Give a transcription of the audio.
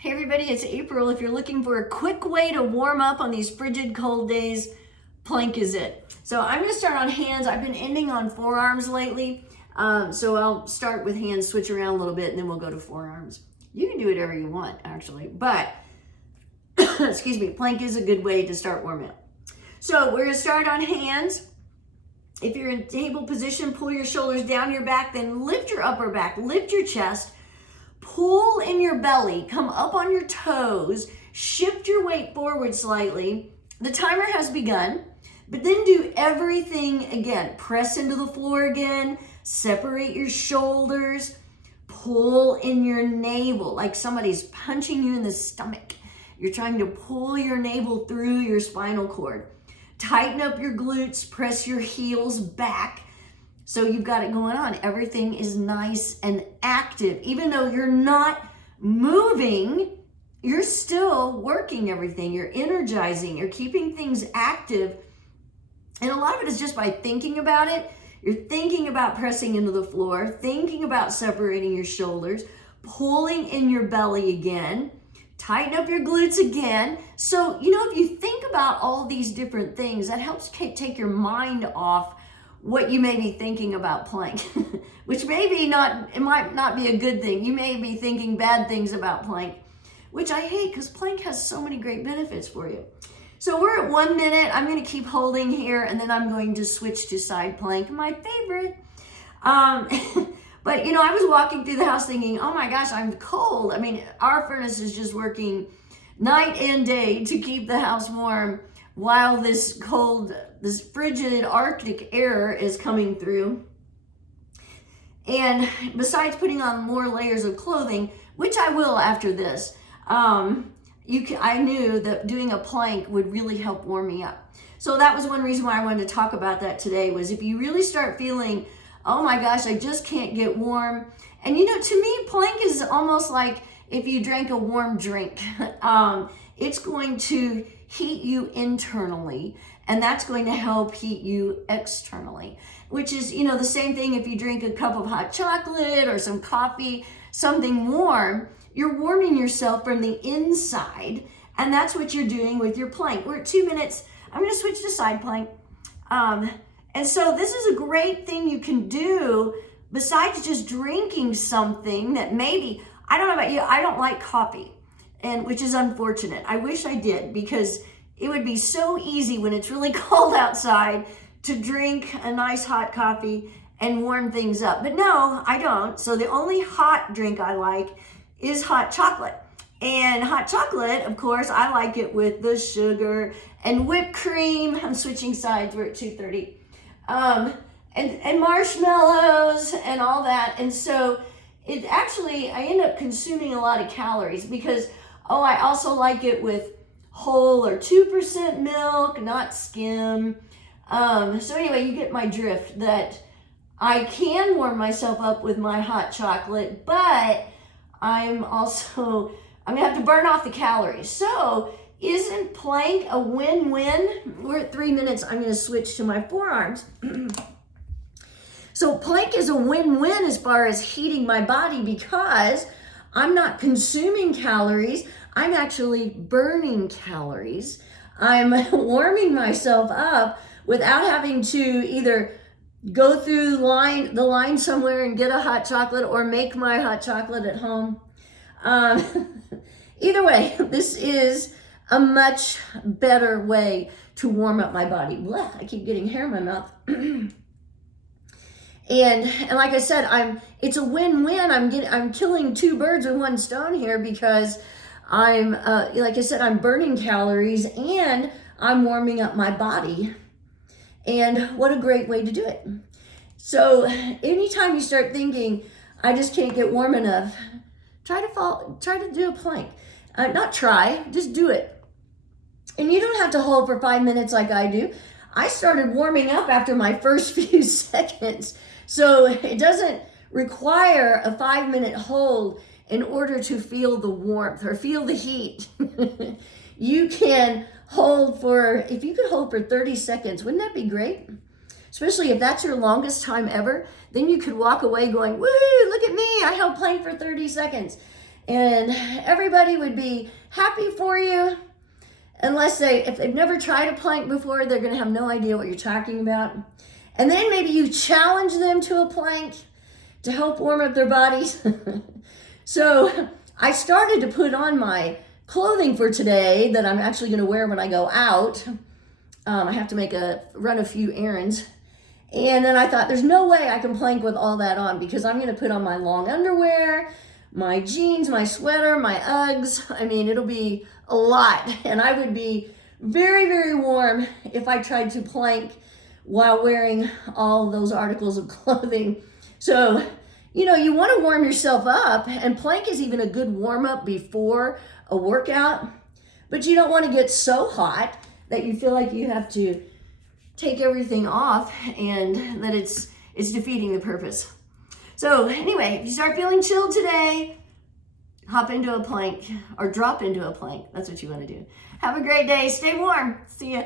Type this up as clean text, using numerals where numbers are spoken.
Hey everybody, it's April. If you're looking for a quick way to warm up on these frigid cold days, plank is it. So I'm going to start on hands. I've been ending on forearms lately. So I'll start with hands, switch around a little bit, and then we'll go to forearms. You can do whatever you want, actually. But, excuse me, plank is a good way to start warming up. So we're going to start on hands. If you're in table position, pull your shoulders down your back, then lift your upper back, lift your chest. Pull in your belly, come up on your toes, shift your weight forward slightly. The timer has begun, but then do everything again. Press into the floor again, separate your shoulders, pull in your navel like somebody's punching you in the stomach. You're trying to pull your navel through your spinal cord. Tighten up your glutes, press your heels back. So you've got it going on. Everything is nice and active. Even though you're not moving, you're still working everything. You're energizing. You're keeping things active. And a lot of it is just by thinking about it. You're thinking about pressing into the floor, thinking about separating your shoulders, pulling in your belly again, tighten up your glutes again. So, if you think about all these different things, that helps take your mind off what you may be thinking about plank, which it might not be a good thing. You may be thinking bad things about plank, which I hate because plank has so many great benefits for you. So we're at 1 minute. I'm going to keep holding here and then I'm going to switch to side plank, my favorite. But I was walking through the house thinking, oh my gosh, I'm cold. I mean, our furnace is just working night and day to keep the house warm while this frigid Arctic air is coming through. And besides putting on more layers of clothing, which I will after this, I knew that doing a plank would really help warm me up. So that was one reason why I wanted to talk about that today, was if you really start feeling, oh my gosh, I just can't get warm. And to me, plank is almost like if you drank a warm drink. It's going to heat you internally, and that's going to help heat you externally, which is, the same thing if you drink a cup of hot chocolate or some coffee, something warm, you're warming yourself from the inside, and that's what you're doing with your plank. We're at 2 minutes. I'm going to switch to side plank. And so this is a great thing you can do besides just drinking something that maybe, I don't know about you, I don't like coffee. And which is unfortunate. I wish I did, because it would be so easy when it's really cold outside to drink a nice hot coffee and warm things up. But no, I don't. So the only hot drink I like is hot chocolate. And hot chocolate, of course, I like it with the sugar and whipped cream. I'm switching sides. We're at 2:30. And marshmallows and all that. And so I end up consuming a lot of calories because I also like it with whole or 2% milk, not skim. So anyway, you get my drift, that I can warm myself up with my hot chocolate, but I'm going to have to burn off the calories. So isn't plank a win-win? We're at 3 minutes. I'm going to switch to my forearms. So plank is a win-win as far as heating my body, because I'm not consuming calories. I'm actually burning calories. I'm warming myself up without having to either go through the line somewhere and get a hot chocolate or make my hot chocolate at home. Either way, this is a much better way to warm up my body. Blech, I keep getting hair in my mouth. And like I said, it's a win-win. I'm killing two birds with one stone here, because like I said, I'm burning calories and I'm warming up my body. And what a great way to do it. So anytime you start thinking, I just can't get warm enough, try to do a plank. Just do it. And you don't have to hold for 5 minutes like I do. I started warming up after my first few seconds. So it doesn't require a 5-minute hold in order to feel the warmth or feel the heat. You can if you could hold for 30 seconds, wouldn't that be great? Especially if that's your longest time ever, then you could walk away going, woohoo, look at me, I held plank for 30 seconds. and everybody would be happy for you. Unless if they've never tried a plank before, they're going to have no idea what you're talking about. And then maybe you challenge them to a plank to help warm up their bodies. So I started to put on my clothing for today that I'm actually going to wear when I go out. I have to run a few errands. And then I thought, there's no way I can plank with all that on, because I'm going to put on my long underwear, my jeans, my sweater, my Uggs. I mean, it'll be a lot. And I would be very, very warm if I tried to plank while wearing all those articles of clothing. So, you know, you want to warm yourself up, and plank is even a good warm up before a workout, but you don't want to get so hot that you feel like you have to take everything off and that it's defeating the purpose. So anyway, if you start feeling chilled today, hop into a plank or drop into a plank. That's what you want to do. Have a great day. Stay warm. See ya.